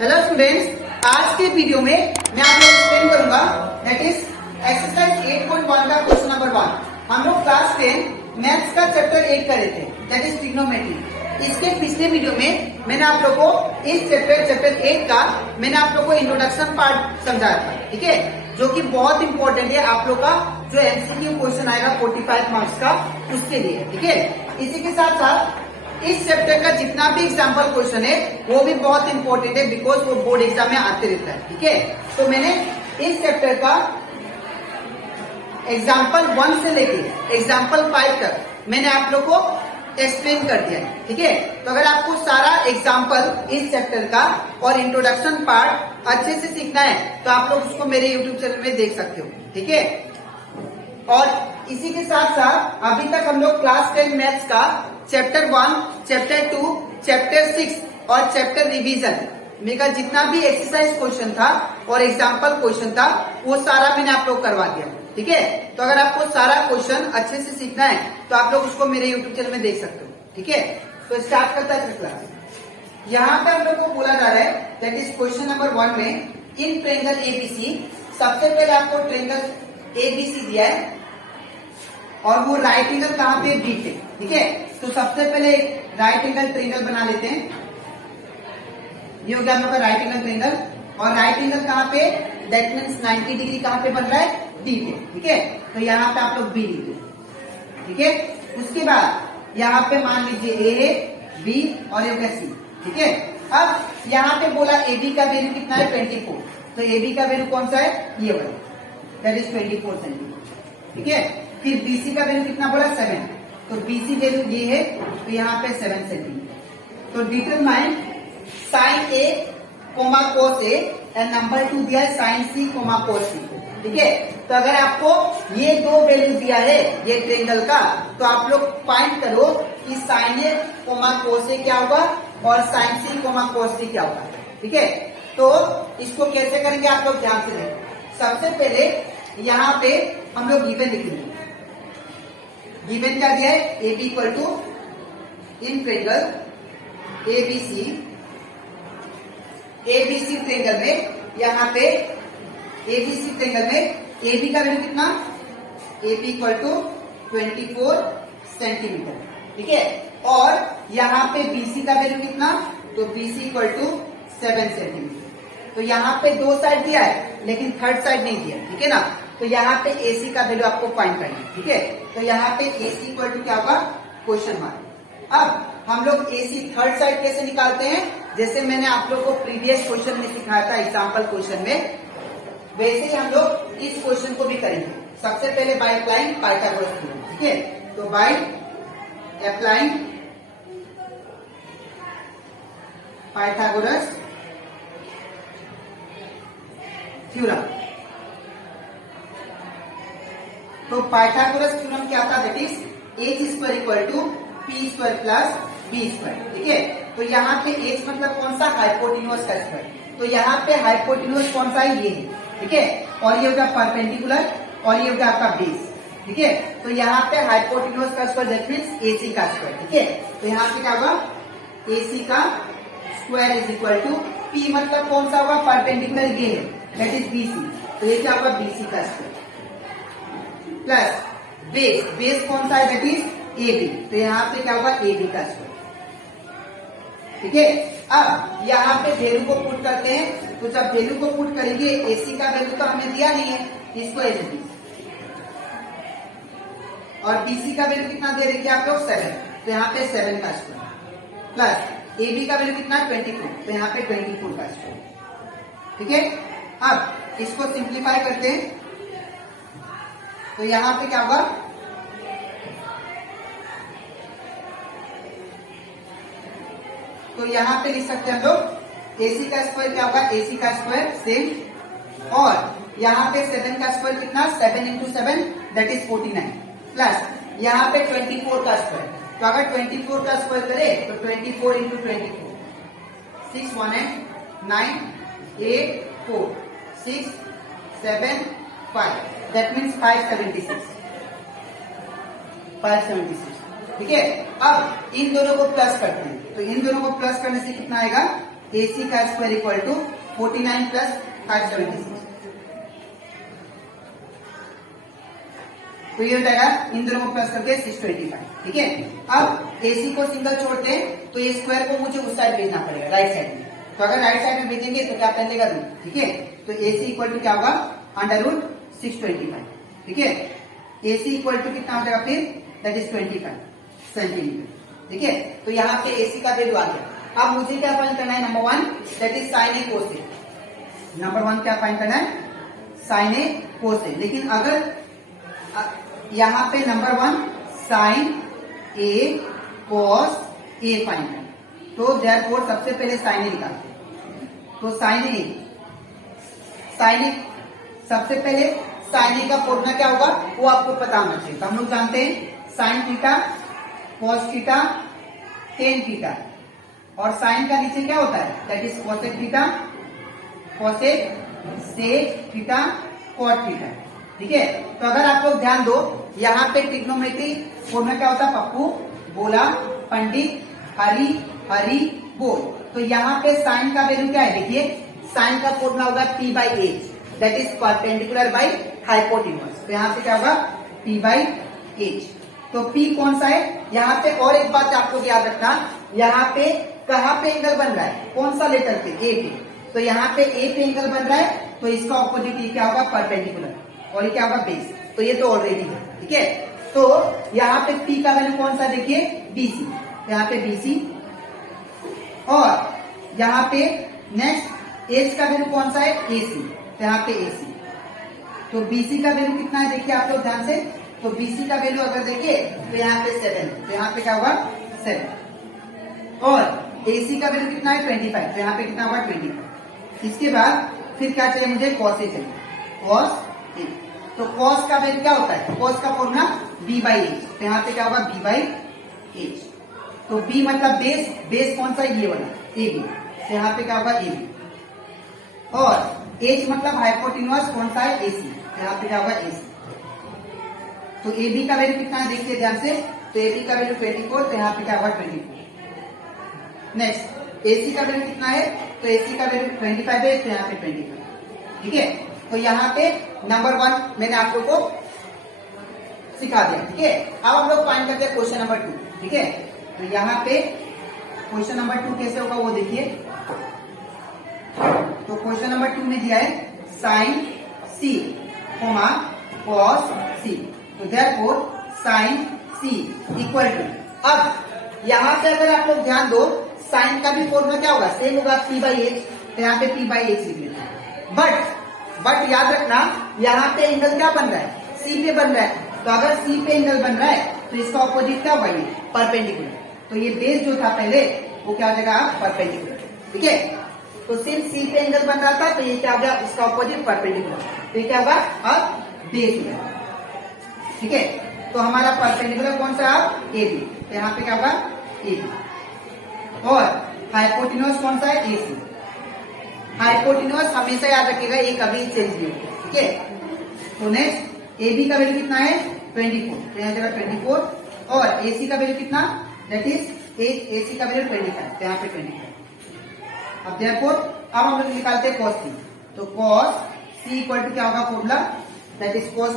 Hello students, आज के video में मैं आपको एक्सप्लेन करूंगा दैट इज एक्सरसाइज 8.1 का क्वेश्चन नंबर 1। हम लोग क्लास 10 मैथ्स का चैप्टर 8 कर रहे थे दैट इज ट्रिग्नोमेट्री। इसके पिछले वीडियो में मैंने आप लोग को इस चैप्टर 8 का मैंने आप लोग को इंट्रोडक्शन पार्ट समझाया था, ठीक है, जो कि बहुत इंपॉर्टेंट है आप लोग का जो एमसीक्यू क्वेश्चन आएगा 45 मार्क्स का उसके लिए, ठीक है। इसी के साथ साथ इस चैप्टर का जितना भी एग्जाम्पल क्वेश्चन है वो भी बहुत इंपॉर्टेंट है बिकॉज वो बोर्ड एग्जाम में आते रहता है, ठीक है। तो मैंने इस चैप्टर का एग्जाम्पल 1 से लेके एग्जाम्पल 5 तक मैंने आप लोग को एक्सप्लेन कर दिया है, ठीक है। तो अगर आपको सारा एग्जाम्पल इस चैप्टर का और इंट्रोडक्शन पार्ट अच्छे से सीखना है तो आप लोग उसको मेरे यूट्यूब चैनल में देख सकते हो, ठीक है। और इसी के साथ साथ अभी तक हम लोग क्लास 10 मैथ्स का चैप्टर 1, चैप्टर 2, चैप्टर 6 और चैप्टर रिवीजन में का जितना भी एक्सरसाइज क्वेश्चन था और एग्जाम्पल क्वेश्चन था वो सारा मैंने आप लोग करवा दिया, ठीक है। तो अगर आपको सारा क्वेश्चन अच्छे से सीखना है तो आप लोग उसको मेरे यूट्यूब चैनल में देख सकते हो, ठीक है। तो स्टार्ट करता है क्लास। यहाँ पे हम लोग को बोला जा रहा है दैट इज क्वेश्चन नंबर 1 में इन ट्रायंगल एबीसी। सबसे पहले आपको ट्रायंगल एबीसी दिया है और वो राइट एंगल कहाँ पे बी पे, ठीक है। तो सबसे पहले राइट एंगल ट्रायंगल बना लेते हैं। ये हो गया हम लोग का राइट एंगल ट्रायंगल और राइट एंगल कहाँ पे दैट मीन्स 90 डिग्री कहाँ पे बन रहा है डी पे, ठीक है। तो यहाँ पे आप लोग बी लिख लो, ठीक है। उसके बाद यहाँ पे मान लीजिए ए बी और ये हो गया सी, ठीक है। अब यहाँ पे बोला ए बी का वैल्यू कितना है 24। तो ए बी का वैल्यू कौन सा है ये वाला दैट इज 24 सेंटीमीटर, ठीक है। फिर बीसी का वैल्यू कितना बोला 7। तो बीसी वैल्यू ये है तो यहाँ पे 7 सेंटीमीटर। तो determine sine A comma cos A and number 2 दिया है साइन सी कोमा कोस सी, ठीक है। तो अगर आपको ये दो वैल्यू दिया है ये ट्रायंगल का तो आप लोग फाइंड करो कि साइन ए कोमा कोस ए क्या होगा और साइन सी कोमा कोस सी क्या होगा, ठीक है। तो इसको कैसे करेंगे आप लोग ध्यान से देखें। सबसे पहले यहाँ पे हम लोग गिवन लिखेंगे। गिवन क्या दिया है A B equal to in triangle ABC. ABC triangle में यहाँ पे एबीसी ट्रायंगल में ए बी का वैल्यू कितना A B equal to 24 centimetre, ठीक है। और यहाँ पे बीसी का वैल्यू कितना तो बीसी इक्वल टू 7 सेंटीमीटर। तो यहाँ पे दो साइड दिया है लेकिन थर्ड साइड नहीं दिया, ठीक है ना। तो यहाँ पे एसी का वैल्यू आपको फाइंड करना है, ठीक है। तो यहाँ पे एसी इक्वल टू क्या होगा क्वेश्चन मार्क। अब हम लोग एसी थर्ड साइड कैसे निकालते हैं जैसे मैंने आप लोग को प्रीवियस क्वेश्चन में सिखाया था एग्जाम्पल क्वेश्चन में, वैसे ही हम लोग इस क्वेश्चन को भी करेंगे। सबसे पहले बाय अप्लाइंग पाइथागोरस थ्योरम, ठीक है। तो बाय अप्लाइंग पाइथागोरस थ्योरम। तो पाइथागोरस थ्योरम क्या था that is H square equal to P square plus B square, ठीक है। तो यहाँ पे एच मतलब कौन सा हाइपोटेन्यूज का स्क्वायर। तो यहाँ पे हाइपोटेन्यूज कौन सा है ये, ठीक है। और ये हो गया परपेंडिकुलर और ये हो गया आपका बेस, ठीक है। तो यहाँ पे हाइपोटेन्यूज का स्क्वायर दैट मीन्स एसी का स्क्वायर, ठीक है। तो यहाँ पे क्या होगा एसी का square is equal to P मतलब कौन सा होगा परपेंडिकुलर ये है दैट इज बीसी। तो ये क्या होगा बीसी का स्क्वायर प्लस बेस। बेस कौन सा है दैट इज ए बी। तो यहाँ पे क्या होगा ए बी का स्क्वायर, ठीक है। अब यहाँ पे वैल्यू को पुट करते हैं। तो जब वैल्यू को पुट करेंगे एसी का वैल्यू तो हमें दिया नहीं है इसको एस बी और बीसी का वैल्यू कितना दे रहे आप लोग 7। तो यहाँ पे 7 का स्क्वायर प्लस ए बी का वैल्यू कितना 24। तो यहाँ पे 24 का स्क्वायर, ठीक है। अब इसको सिंप्लीफाई करते हैं तो यहाँ पे क्या होगा तो यहाँ पे लिख सकते हैं हम लोग एसी का स्क्वायर क्या होगा एसी का स्क्वायर सेम और यहाँ पे 7 का स्क्वायर कितना 7 इंटू 7 दैट इज 49 प्लस यहाँ पे 24 का स्क्वायर। तो अगर 24 का स्क्वायर करे तो 24 इंटू 24 6 1 9 8 4 6 7 5 दैट मीन्स 576, ठीक है। अब इन दोनों को प्लस करते हैं तो इन दोनों को प्लस करने से कितना आएगा AC का स्क्वायर इक्वल टू 49 प्लस 576। तो ये हो जाएगा इन दोनों को प्लस करके 625। ठीक है, अब AC को सिंगल छोड़ते हैं तो ये स्क्वायर को मुझे उस साइड भेजना पड़ेगा, राइट साइड में। तो अगर राइट साइड में भेजेंगे तो क्या पहलेगा रूट। ठीक है, तो AC इक्वल टू क्या होगा, अंडर रूट 625। ठीक है, AC इक्वल टू कितना हो जाएगा फिर, दैट इज 25 सेंटीमीटर। ठीक है, तो यहाँ पे AC का वैल्यू आ गया। अब मुझे क्या फाइंड करना है, number 1 that is sine A cos A. Number 1 क्या फाइंड करना है, साइन ए कोस ए। लेकिन अगर यहाँ पे number 1 sign A cos A find करना, तो देयरफॉर सबसे पहले साइन ए निकालते हैं। तो साइन ए सबसे पहले साइन ए का फॉर्मूला क्या होगा वो आपको पता होना चाहिए। तो हम लोग जानते हैं sine theta cos theta tan theta, और साइन का नीचे क्या होता है, that is cosec theta cosec sec theta cot theta. ठीक है, तो अगर आप लोग ध्यान दो, यहाँ पे ट्रिग्नोमेट्री फॉर्मूला क्या होता है, पप्पू बोला पंडित हरी हरी बोल। तो यहाँ पे साइन का वैल्यू क्या है, देखिए साइन का फॉर्मूला होगा P by H, that is perpendicular by hypotenuse. तो यहाँ पे क्या होगा, P बाई एच। तो P कौन सा है, यहाँ पे और एक बात आप लोग याद रखना, यहाँ पे कहाँ पे एंगल बन रहा है, कौन सा लेटर पे, ए पे। तो यहाँ पे ए पे एंगल बन रहा है, तो इसका ऑपोजिट ये क्या होगा, परपेंडिकुलर, और ये क्या होगा, बेस। तो ये तो ऑलरेडी है। ठीक है, तो यहाँ पे P का वैल्यू कौन सा, देखिए BC, यहाँ पे BC, और यहाँ पे नेक्स्ट H का वैल्यू कौन सा है, AC, तो यहाँ पे AC। तो BC का वैल्यू कितना है, देखिए आप लोग ध्यान से। तो BC का वैल्यू अगर देखिए तो यहाँ पे 7, तो यहाँ पे क्या होगा 7, और AC का वैल्यू कितना है 25, तो यहाँ पे कितना होगा 25। इसके बाद फिर क्या चाहिए मुझे, कॉस ए चाहिए, कॉस ए। तो कॉस का वैल्यू क्या होता है, कॉस का फॉर्मूला B बाई एच, तो यहाँ पे क्या होगा B बाई एच। तो B मतलब बेस, बेस कौन सा, ये वाला AB, तो यहाँ पे क्या होगा AB, और H मतलब हाइपोटेन्यूज कौन सा है, AC, तो यहाँ पे क्या होगा AC। तो AB का वैल्यू कितना है, देखिए ध्यान से। तो AB का वैल्यू 24, तो यहाँ पे क्या होगा 24। नेक्स्ट AC का वैल्यू कितना है, तो AC का वैल्यू 25 है, तो यहाँ पे 25। ठीक है, तो यहाँ पे नंबर 1 मैंने आप लोग को सिखा दिया। ठीक है, अब हम लोग फाइंड करते हैं क्वेश्चन नंबर 2। ठीक है, तो यहाँ पे क्वेश्चन नंबर 2 कैसे होगा वो देखिए। तो क्वेश्चन नंबर 2 में दिया है साइन C कॉस C, तो therefore sine C equal to, अब यहाँ से अगर आप लोग ध्यान दो, साइन का भी फॉर्मूला क्या होगा, सेम होगा P बाई एच, तो यहाँ पे P बाई एच लिख लेते हैं। बट याद रखना यहाँ पे एंगल क्या बन रहा है, C पे बन रहा है। तो अगर C पे एंगल बन रहा है तो इसका ऑपोजिट क्या होगा, ये परपेंडिकुलर। तो ये बेस जो था पहले वो क्या हो जाएगा, परपेंडिकुलर। ठीक है, तो सिर्फ C पे एंगल बन रहा था, तो ये क्या हो गया, इसका ऑपोजिट परपेंडिकुलर। तो ये क्या होगा, अब बेस हो जाएगा। ठीक है, तो हमारा परपेंडिकुलर कौन सा है, AB, तो यहाँ पे क्या होगा AB, और हाइपोटेन्यूज कौन सा है, AC। हाइपोटेन्यूज हमेशा याद रखिएगा, ये कभी चेंज नहीं होगा। ठीक है, तो नेक्स्ट AB का वैल्यू कितना है 24, तो यहाँ जगह 24, और AC का वैल्यू कितना, दैट इज AC का वैल्यू 25, तो यहाँ पे 25। अब देयरफॉर अब हम लोग निकालते हैं cos C। तो cos C इक्वल टू क्या होगा formula, that is cos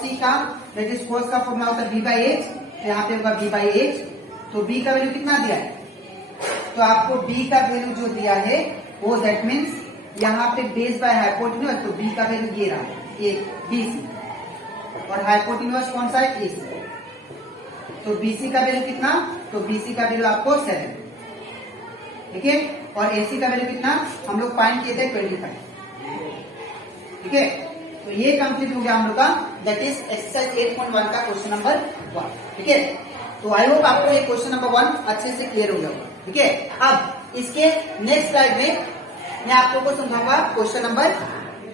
C का, दैट इज cos का फॉर्मूला होता है B बाई एच, तो यहाँ पे होगा B बाई एच। तो B का वैल्यू कितना दिया है, तो आपको B का वैल्यू जो दिया है वो दैट मीन्स यहाँ पे बेस बाय हाइपोटेन्यूज, तो B का वैल्यू ये रहा, एक BC, और हाइपोटेन्यूज कौन सा है, AC। तो BC का वैल्यू कितना, तो BC का वैल्यू आपको 7। ठीक है, और AC का वैल्यू कितना हम लोग फाइंड किए थे 25। ठीक है, तो ये कंप्लीट हो गया हम लोग का, दैट इज एक्सरसाइज 8.1 का क्वेश्चन नंबर 1। ठीक है, तो आई होप आपको ये क्वेश्चन नंबर 1 अच्छे से क्लियर हो गया होगा। ठीक है, अब इसके नेक्स्ट स्लाइड में मैं आप लोगों को समझाऊंगा क्वेश्चन नंबर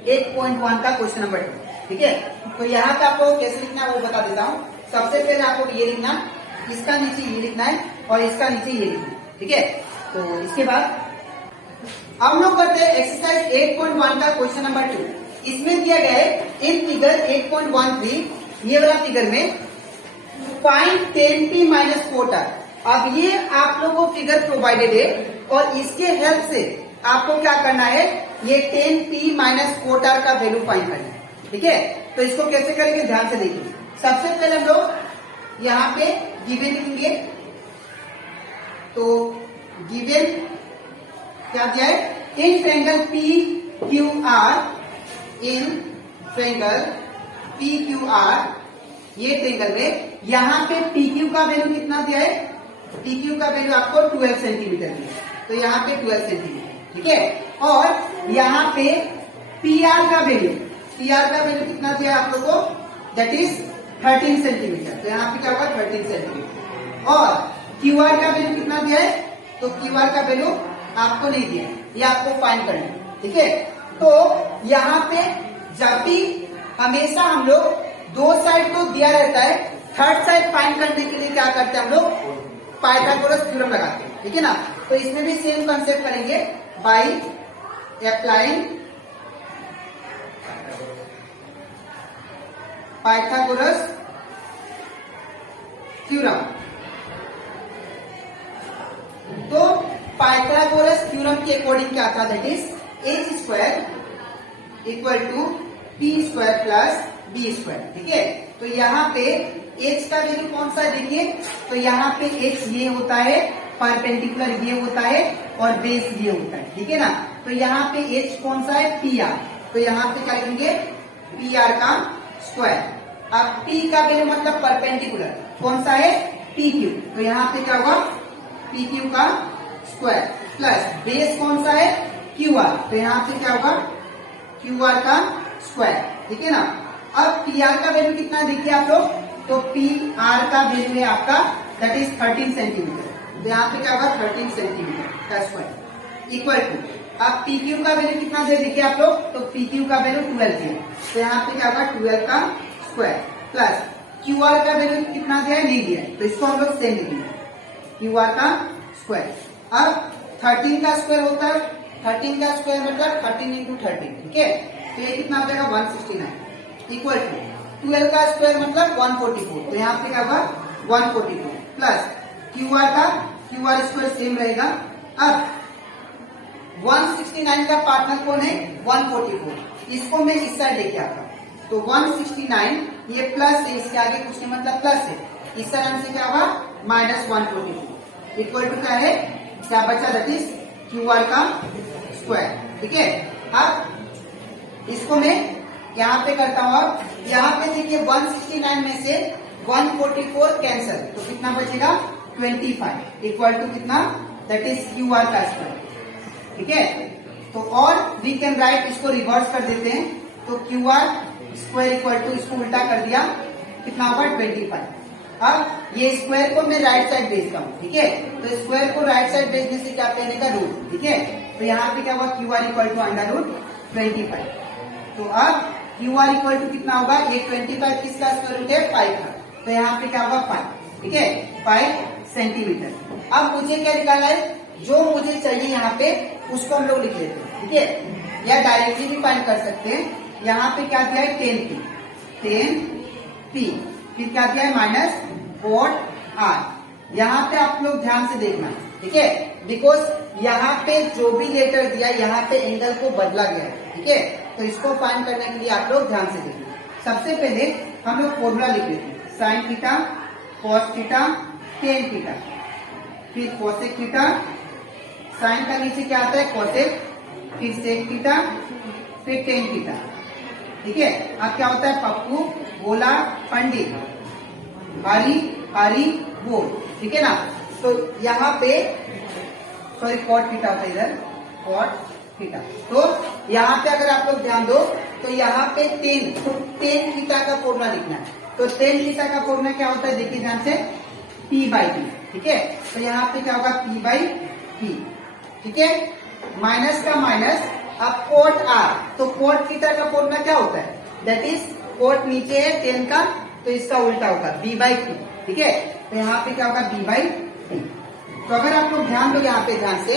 8.1 का क्वेश्चन नंबर 2। ठीक है, तो यहाँ पे आपको कैसे लिखना है वो बता देता हूँ। सबसे पहले आपको ये लिखना, इसका नीचे ये लिखना है, और इसका नीचे ये लिखना है। ठीक है, तो इसके बाद हम लोग करते हैं एक्सरसाइज 8.1 का क्वेश्चन नंबर 2। इसमें दिया गया है इन फिगर 8.13, ये वाला फिगर में फाइंड 10t - 4 टर्म। अब ये आप लोगों को फिगर प्रोवाइडेड है और इसके हेल्प से आपको क्या करना है, ये 10p माइनस कोट आर का वैल्यू फाइंड करना है। ठीक है, तो इसको कैसे करेंगे ध्यान से देखिए। सबसे पहले हम लोग यहाँ पे गिवन लिखेंगे। तो गिवन क्या दिया है, in triangle PQR, in triangle PQR, ये ट्रायंगल में यहाँ पे PQ का वैल्यू कितना दिया है, PQ का वैल्यू आपको 12 सेंटीमीटर दिया है, तो यहाँ पे 12 सेंटीमीटर। ठीक है, और यहाँ पे PR का वैल्यू कितना दिया है आप लोगों को, दैट इज 13 सेंटीमीटर, तो यहाँ पे क्या होगा 13 सेंटीमीटर। और QR का वैल्यू कितना दिया है, तो QR का वैल्यू आपको नहीं दिया है, ये आपको फाइंड करना है। ठीक है, तो यहाँ पे जब भी हमेशा हम लोग दो साइड तो दिया रहता है, थर्ड साइड फाइंड करने के लिए क्या करते हैं हम लोग, पाइथागोरस थ्योरम लगाते हैं। ठीक है ना, तो इसमें भी सेम कंसेप्ट करेंगे, बाई अप्लाइंग पाइथागोरस थ्योरम। तो पाइथागोरस थ्योरम के अकॉर्डिंग क्या था, that is h square equal to p square plus b square. ठीक है, तो यहाँ पे h का वैल्यू कौन सा है देखिए, तो यहाँ पे h ये होता है, परपेंडिकुलर ये होता है और बेस ये होता है। ठीक है ना, तो यहाँ पे h कौन सा है, pr, तो यहाँ पे क्या लिखेंगे pr का स्क्वायर। अब p का वैल्यू मतलब परपेंडिकुलर कौन सा है, pq, तो यहाँ पे क्या होगा pq का स्क्वायर प्लस बेस कौन सा है, qr, तो यहाँ पे क्या होगा qr का स्क्वायर। ठीक है ना, अब pr का वैल्यू कितना देखिए आप लोग, तो pr का वैल्यू है आपका दैट इज 13 सेंटीमीटर, तो यहाँ पे क्या होगा 13 सेंटीमीटर का स्क्वायर इक्वल टू, अब pq का वैल्यू कितना दे देखिए आप लोग, तो pq का वैल्यू 12 है, तो यहाँ पे क्या होगा 12 का स्क्वायर प्लस qr का वैल्यू कितना दिया है, नहीं दिया है, तो इसको हम लोग सेम लिखेंगे qr का स्क्वायर। अब 13 का स्क्वायर होता है, 13 का स्क्वायर मतलब 13 इंटू 13। ठीक है, तो ये कितना हो जाएगा 169 इक्वल टू 12 का स्क्वायर मतलब 144, तो यहाँ पे क्या होगा 144 प्लस qr स्क्वायर सेम रहेगा। अब 169 का पार्टनर कौन है, 144, इसको मैं इस साइड लेके आता हूँ, तो 169 ये प्लस है, इसके आगे कुछ नहीं मतलब प्लस है, इस तरह से क्या होगा माइनस 144 इक्वल टू क्या है, क्या बचा दैट इज qr का स्क्वायर। ठीक है, अब इसको मैं यहाँ पे करता हूँ, अब यहाँ पे देखिए 169 में से 144 कैंसल, तो कितना बचेगा 25 इक्वल टू कितना, दैट इज qr का स्क्वायर। ठीक है, तो और वी कैन राइट, इसको रिवर्स कर देते हैं, तो qr स्क्वायर इक्वल टू, इसको उल्टा कर दिया, कितना होगा 25। अब ये स्क्वायर को मैं राइट साइड भेजता हूँ। ठीक है, तो स्क्वायर को राइट साइड भेजने से क्या कहने का रूट। ठीक है, तो यहाँ पे क्या हुआ qr equal to under root 25। तो अब qr इक्वल टू कितना होगा, ये 25 किसका स्क्वायर रूट है 5 का, तो यहाँ पे क्या होगा 5। ठीक है, 5 सेंटीमीटर। अब मुझे क्या निकालना है, जो मुझे चाहिए यहाँ पे उसको हम लोग लिख लेते हैं। ठीक है, या डायरेक्टली भी फाइंड कर सकते हैं। यहाँ पे क्या दिया है 10p, फिर क्या दिया है माइनस कोट r। यहाँ पे आप लोग ध्यान से देखना। ठीक है, बिकॉज यहाँ पे जो भी लेटर दिया यहाँ पे एंगल को बदला गया है। ठीक है, तो इसको फाइंड करने के लिए आप लोग ध्यान से देखिए। सबसे पहले हम लोग फॉर्मूला लिख लेते हैं, sine theta cos theta tan theta, फिर कोसेक थीटा, साइन का नीचे क्या आता है कोसेक, फिर सेक थीटा, फिर टेन थीटा। ठीक है, अब क्या होता है पप्पू बोला पंडित, हरी हरी बोल। ठीक है ना, तो यहाँ पे सॉरी कॉट थीटा होता है इधर, कॉट थीटा। तो यहाँ पे अगर आप लोग ध्यान दो तो यहाँ पे टेन थीटा का फॉर्मूला लिखना है। तो टेन थीटा का फॉर्मूला क्या होता है देखिए ध्यान से, p/p। ठीक है, तो यहाँ पे क्या होगा p/p। ठीक है, माइनस का माइनस, अब कोट r, तो कोट थीटा का फॉर्मूला क्या होता है, दैट इज कोट नीचे है टेन का, तो इसका उल्टा होगा b/p। ठीक है, तो यहाँ पे क्या होगा b/p। तो अगर आप लोग ध्यान दो यहाँ पे ध्यान से,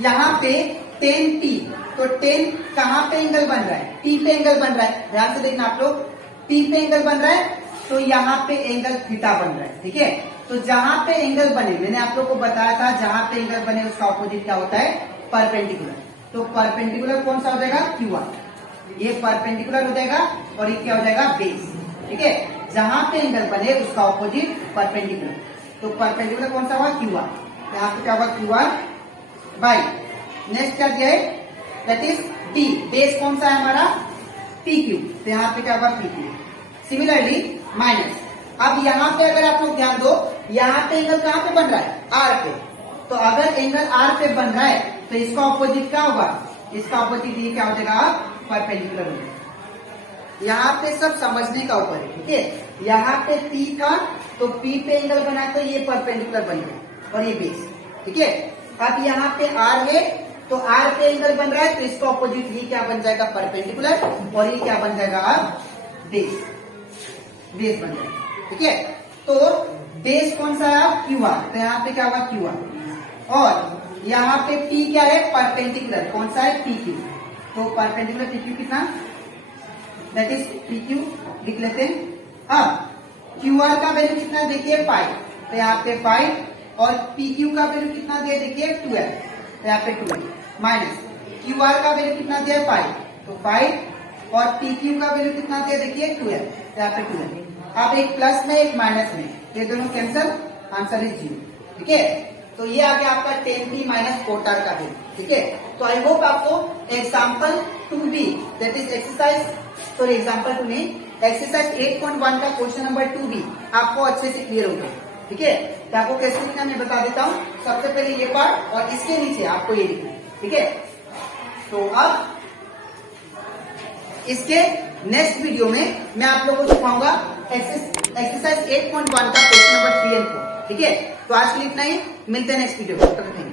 यहाँ पे 10p, तो 10 कहाँ पे एंगल बन रहा है, p पे एंगल बन रहा है। ध्यान से देखना आप लोग, p पे एंगल बन रहा है, तो यहाँ पे एंगल थीटा बन रहा है, ठीक है। तो जहां पे एंगल बने, मैंने आप लोग को बताया था जहां पे एंगल बने उसका ऑपोजिट क्या होता है, परपेंडिकुलर। तो परपेंडिकुलर कौन सा हो जाएगा, QR। ये परपेंडिकुलर हो जाएगा और ये क्या हो जाएगा, बेस, ठीक है। जहां पे एंगल बने उसका ऑपोजिट परपेंडिकुलर। तो परपेंडिकुलर कौन सा हुआ, QR। यहाँ पे क्या होगा, QR बाई नेक्स्ट क्या दिया है, दैट इज D। बेस कौन सा है हमारा, PQ। तो यहाँ पे क्या होगा, PQ। सिमिलरली माइनस, अब यहाँ पे अगर आप लोग ध्यान दो, यहाँ पे एंगल कहाँ पे बन रहा है, R पे। तो अगर एंगल R पे बन रहा है तो इसका ऑपोजिट क्या होगा, इसका ऑपोजिट ये क्या हो जाएगा, परपेंडिकुलर हो जाएगा। यहाँ पे सब समझने का ऊपर है, ठीक है। यहाँ पे P था तो P पे एंगल बना तो ये परपेंडिकुलर बन गया और ये बेस, ठीक है। अब यहाँ पे R है तो R पे एंगल बन रहा है तो इसका ऑपोजिट ये क्या बन जाएगा, परपेंडिकुलर, और ये क्या बन जाएगा, बेस, बेस बन जाएगा, ठीक है। तो बेस कौन सा है, QR। तो यहाँ पे क्या होगा, QR। और यहाँ पे P क्या है, परपेंडिकुलर, कौन सा है, PQ। तो परपेंडिकुलर PQ कितना, दैट इज PQ लिख लेते हैं। अब QR का वैल्यू कितना देखिए, 5। तो यहाँ पे 5 और PQ का वैल्यू कितना दिया देखिए, 12। तो यहाँ पे 12 माइनस QR का वैल्यू कितना दिया, 5। तो 5 और PQ का वैल्यू कितना दिया देखिए, 12। तो यहाँ पे 12। अब एक प्लस में एक माइनस में, ये दोनों कैंसल, आंसर इज 0, ठीक है। तो ये आ गया आपका 10p माइनस 4 का वैल्यू, ठीक है। तो आई होप आपको example 2b that is exercise, sorry example 2 नहीं, एक्सरसाइज 8.1 का क्वेश्चन नंबर 2b आपको अच्छे से क्लियर हो गया, ठीक है। तो आपको कैसे लिखना मैं बता देता हूँ। सबसे पहले ये पार्ट और इसके नीचे आपको ये लिखना है, ठीक है। तो अब इसके नेक्स्ट वीडियो में मैं आप लोगों को सिखाऊंगा एक्सरसाइज 8.1 का क्वेश्चन नंबर 3 और 4, ठीक है। तो आज के लिए इतना ही, मिलते हैं नेक्स्ट वीडियो में, तब तक थैंक यू।